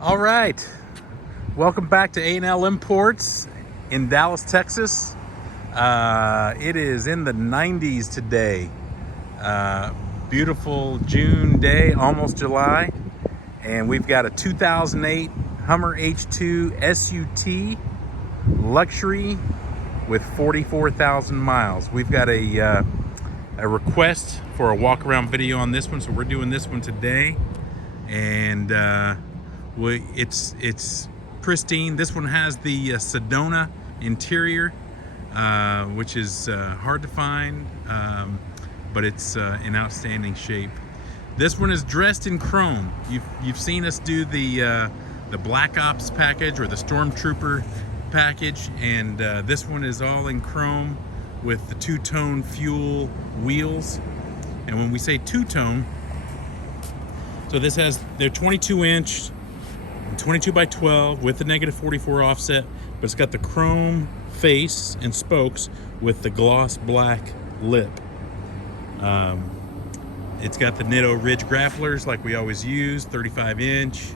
All right, welcome back to A&L Imports in Dallas, Texas. It is in the 90s today. Beautiful June day, almost July, and we've got a 2008 Hummer H2 SUT Luxury with 44,000 miles. We've got a request for a walk-around video on this one, so we're doing this one today, and it's pristine. This one has the Sedona interior, which is hard to find, but it's in outstanding shape. This one is dressed in chrome. You've seen us do the Black Ops package or the Stormtrooper package, and this one is all in chrome with the two-tone fuel wheels. And when we say two-tone, so this has their 22-inch 22 by 12 with the -44 offset, but it's got the chrome face and spokes with the gloss black lip. It's got the Nitto Ridge grapplers like we always use, 35-inch,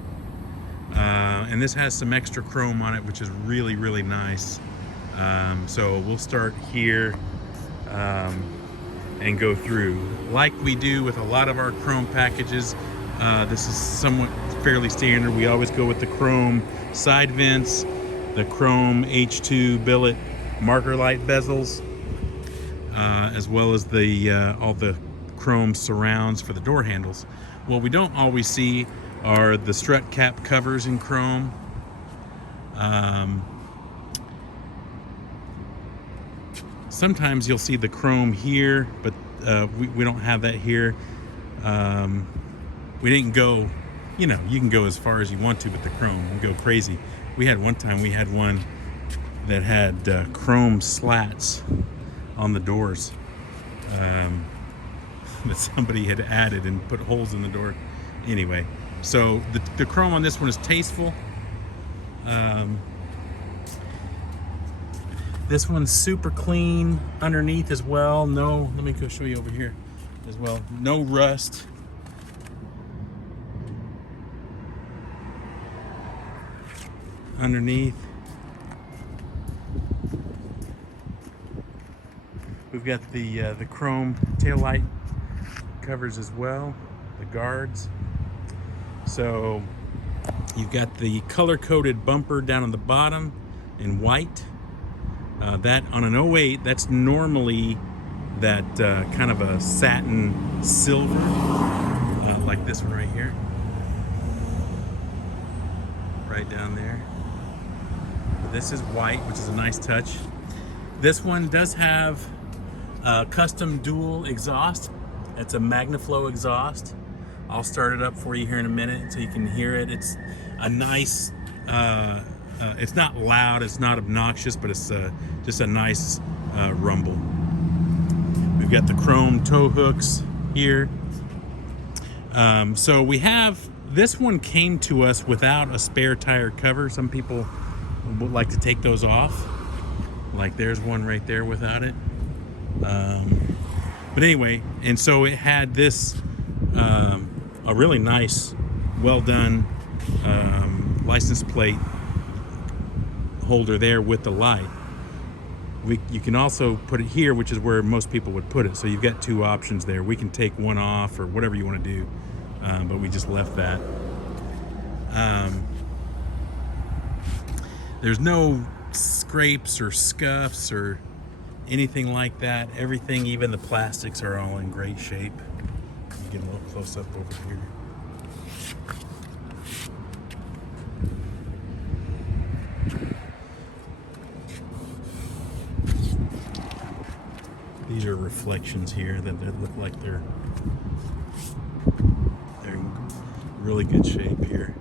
and this has some extra chrome on it, which is really, really nice. So we'll start here and go through like we do with a lot of our chrome packages. This is somewhat fairly standard. We always go with the chrome side vents, the chrome H2 billet marker light bezels, as well as the all the chrome surrounds for the door handles. What we don't always see are the strut cap covers in chrome. Sometimes you'll see the chrome here, but we don't have that here. We didn't go, you can go as far as you want to with the chrome and go crazy. We had one time, we had one that had chrome slats on the doors that somebody had added and put holes in the door. Anyway, so the chrome on this one is tasteful. This one's super clean underneath as well. No, let me go show you over here as well. No rust. Underneath, we've got the chrome taillight covers as well, the guards. So you've got the color-coded bumper down on the bottom in white. That on an 08, that's normally that kind of a satin silver, like this one right here, right down there. This is white, which is a nice touch. This one does have a custom dual exhaust. It's a MagnaFlow exhaust. I'll start it up for you here in a minute so you can hear it. It's a nice, it's not loud, it's not obnoxious, but it's just a nice rumble. We've got the chrome tow hooks here. So we have, this one came to us without a spare tire cover. Some people would like to take those off, like there's one right there without it, but anyway, and so it had this a really nice, well done license plate holder there with the light. You can also put it here, which is where most people would put it, so you've got two options there. We can take one off or whatever you want to do, but we just left that. There's no scrapes or scuffs or anything like that. Everything, even the plastics, are all in great shape. You get a little close up over here. These are reflections here that look like they're in really good shape here.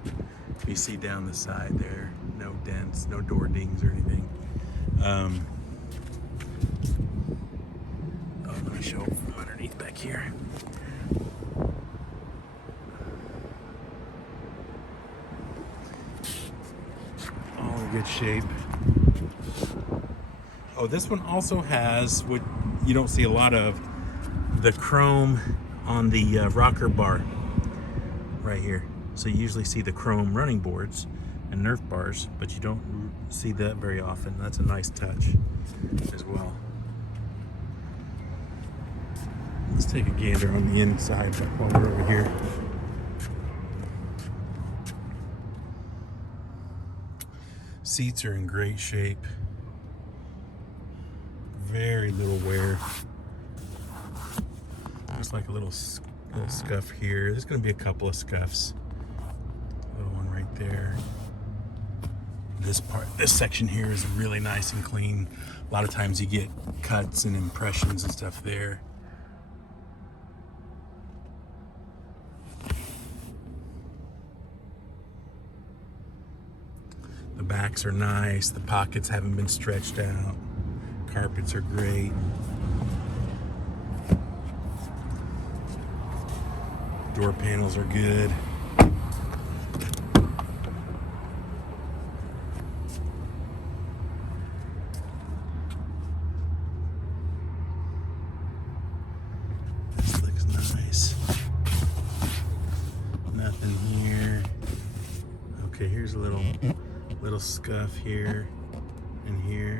You see down the side there, no dents, no door dings or anything. Oh, let me show from underneath back here. All in good shape. Oh, this one also has what you don't see a lot of, the chrome on the rocker bar right here. So you usually see the chrome running boards and Nerf bars, but you don't see that very often. That's a nice touch as well. Let's take a gander on the inside while we're over here. Seats are in great shape. Very little wear. There's like a little scuff here. There's going to be a couple of scuffs. Little one right there. This section here is really nice and clean. A lot of times you get cuts and impressions and stuff there. The backs are nice. The pockets haven't been stretched out. Carpets are great. Door panels are good. This looks nice. Nothing here. Okay, here's a little scuff here and here.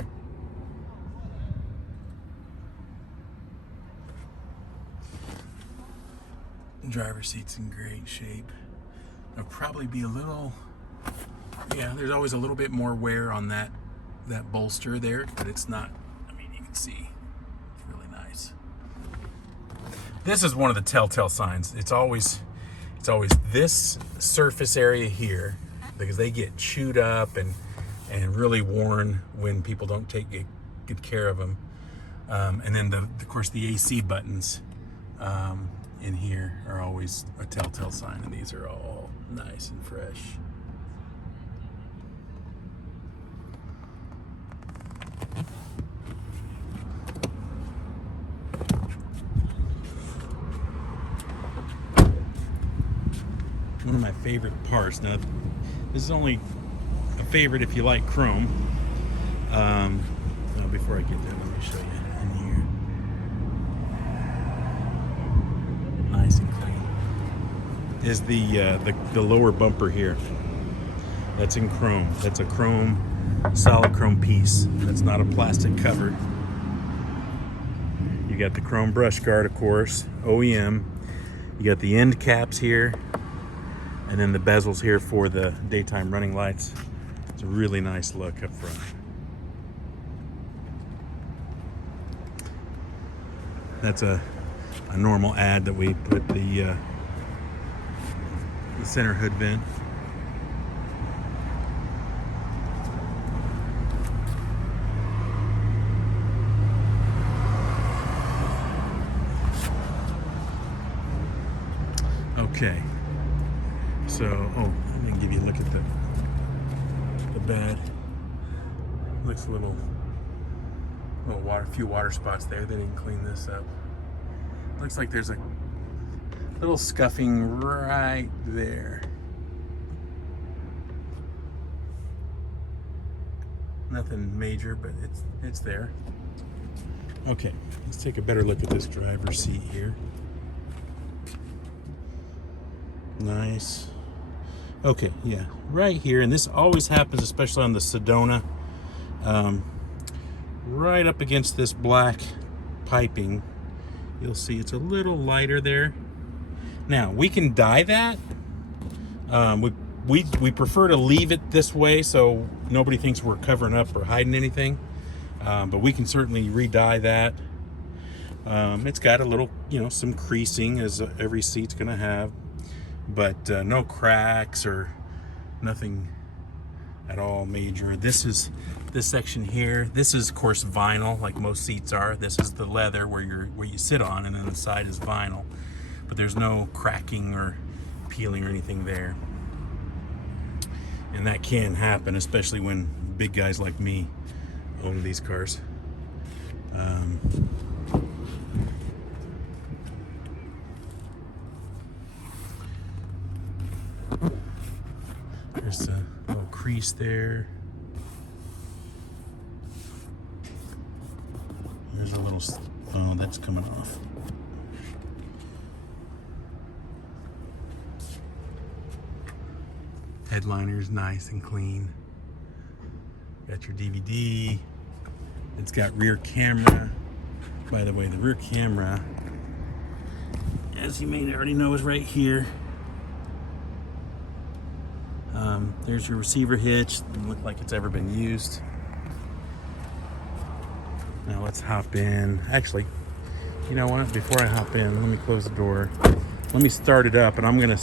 Driver's seat's in great shape. There'll probably be a little, yeah, there's always a little bit more wear on that bolster there, but it's not, I mean, you can see it's really nice. This is one of the telltale signs. It's always this surface area here, because they get chewed up and really worn when people don't take good care of them. And then of course the AC buttons in here are always a telltale sign, and these are all nice and fresh. One of my favorite parts, now this is only a favorite if you like chrome. Before I get there, let me show you in here. Nice and clean. Is the lower bumper here. That's in chrome. That's a solid chrome piece. That's not a plastic cover. You got the chrome brush guard, of course, OEM. You got the end caps here, and then the bezels here for the daytime running lights. It's a really nice look up front. That's a normal ad that we put the center hood vent. Okay, so let me give you a look at the bed. Looks a little few water spots there. They didn't clean this up. Looks like there's a little scuffing right there. Nothing major, but it's there. Okay, let's take a better look at this driver's seat here. Nice. Okay, yeah, right here, and this always happens, especially on the Sedona. Right up against this black piping, you'll see it's a little lighter there. Now, we can dye that. We prefer to leave it this way so nobody thinks we're covering up or hiding anything. But we can certainly re-dye that. It's got a little, some creasing, as every seat's gonna have, but no cracks or nothing at all major. This section here, this is of course vinyl, like most seats are. This is the leather where you sit on, and then the side is vinyl, but there's no cracking or peeling or anything there. And that can happen, especially when big guys like me own these cars. There's a little crease there. There's a little, oh, that's coming off. Headliner's nice and clean. Got your DVD. It's got rear camera. By the way, the rear camera, as you may already know, is right here. There's your receiver hitch. Doesn't look like it's ever been used. Now let's hop in. Actually, you know what? Before I hop in, let me close the door. Let me start it up, and I'm gonna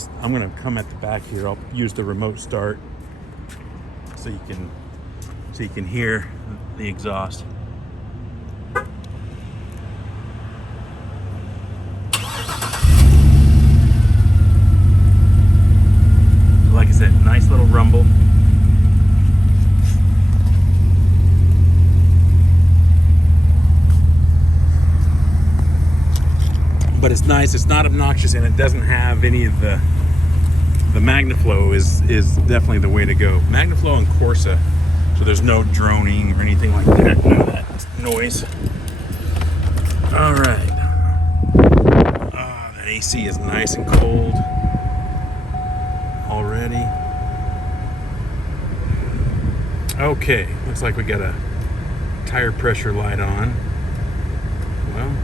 come at the back here. I'll use the remote start so you can hear the exhaust. Like I said, nice little rumble. But it's nice, it's not obnoxious, and it doesn't have any of the MagnaFlow is definitely the way to go. MagnaFlow and Corsa, so there's no droning or anything like that, none of that noise. All right. That AC is nice and cold already. Okay, looks like we got a tire pressure light on. Well,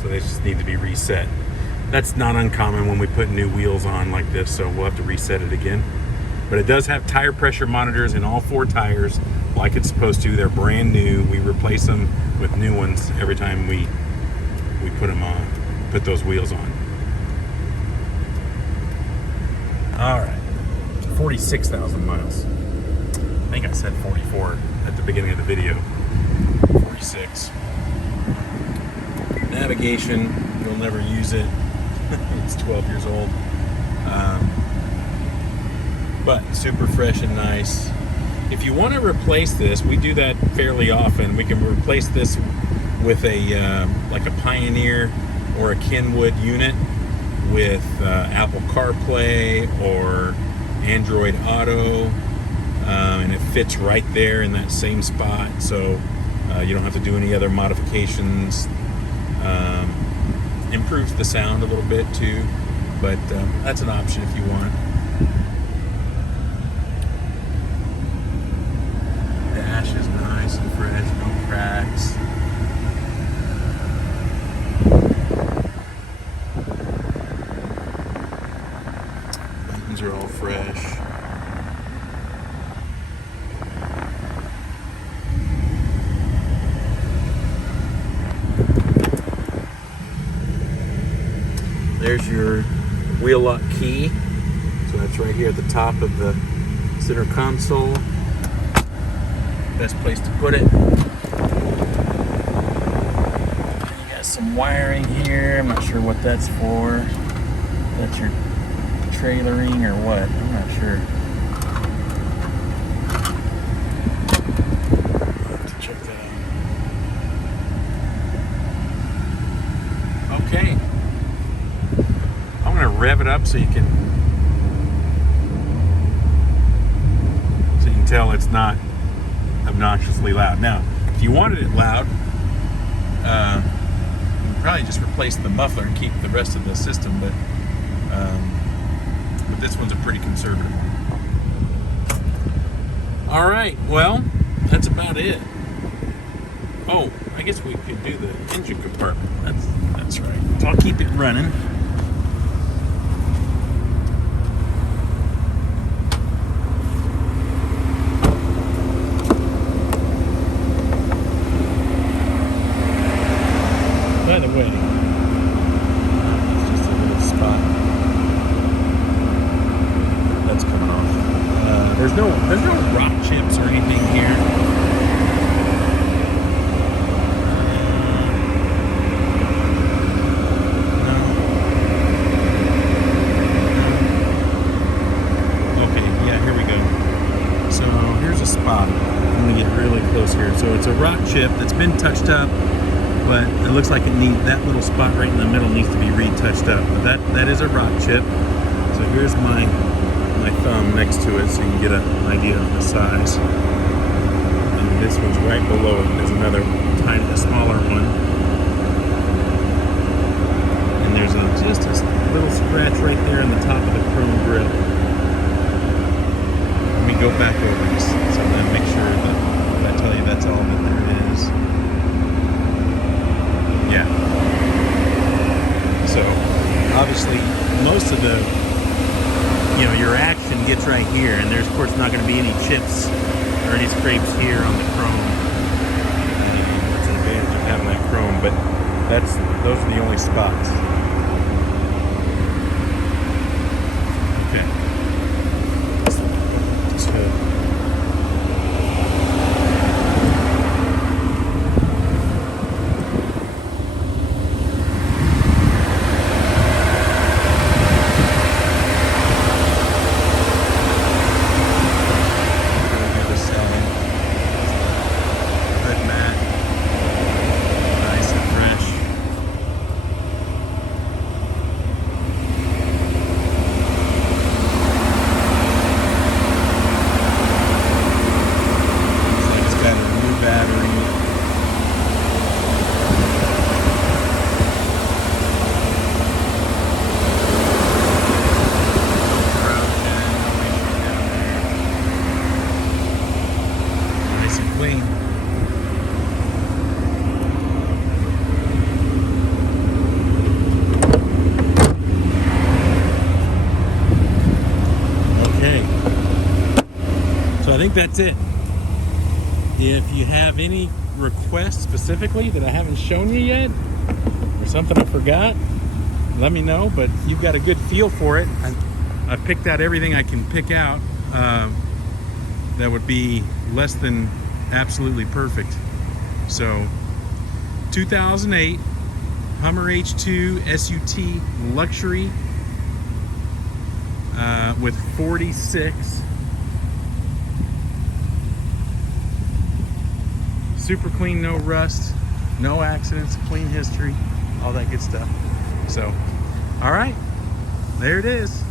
so they just need to be reset. That's not uncommon when we put new wheels on like this, so we'll have to reset it again. But it does have tire pressure monitors in all 4 tires, like it's supposed to. They're brand new. We replace them with new ones every time we put them on, put those wheels on. All right, 46,000 miles. I think I said 44 at the beginning of the video. 46. Navigation, you'll never use it. It's 12 years old. But super fresh and nice. If you want to replace this, we do that fairly often. We can replace this with a like a Pioneer or a Kenwood unit with Apple CarPlay or Android Auto, and it fits right there in that same spot, so you don't have to do any other modifications. Improves the sound a little bit too, but that's an option if you want. The dash is nice and fresh, no cracks. Buttons are all fresh. There's your wheel lock key. So that's right here at the top of the center console. Best place to put it. And you got some wiring here. I'm not sure what that's for. That's your trailering or what? I'm not sure. I'll have to check that out. Okay. I'm going to rev it up so you can tell it's not obnoxiously loud. Now, if you wanted it loud, you could probably just replace the muffler and keep the rest of the system, but this one's a pretty conservative one. All right, well, that's about it. Oh, I guess we could do the engine compartment. That's right. So I'll keep it running. By the way, it's just a little spot that's coming off. There's no rock chips or anything here. No. Okay, yeah, here we go. So here's a spot. I'm gonna get really close here. So it's a rock chip that's been touched up, but it looks like that little spot right in the middle needs to be retouched up. But that is a rock chip. So here's my thumb next to it, so you can get an idea of the size. And this one's right below it. There's another tiny, smaller one. And there's just a little scratch right there in the top of the chrome grille. Let me go back over this so then make sure that I tell you that's all that there is. Yeah. So obviously most of the, you know, your action gets right here, and there's of course not going to be any chips or any scrapes here on the chrome. That's an advantage of having that chrome, but those are the only spots. Okay. Just I think that's it. If you have any requests specifically that I haven't shown you yet, or something I forgot, let me know. But you've got a good feel for it. I picked out everything I can pick out that would be less than absolutely perfect. So 2008 Hummer H2 SUT Luxury with 46. Super clean, no rust, no accidents, clean history, all that good stuff. So, all right, there it is.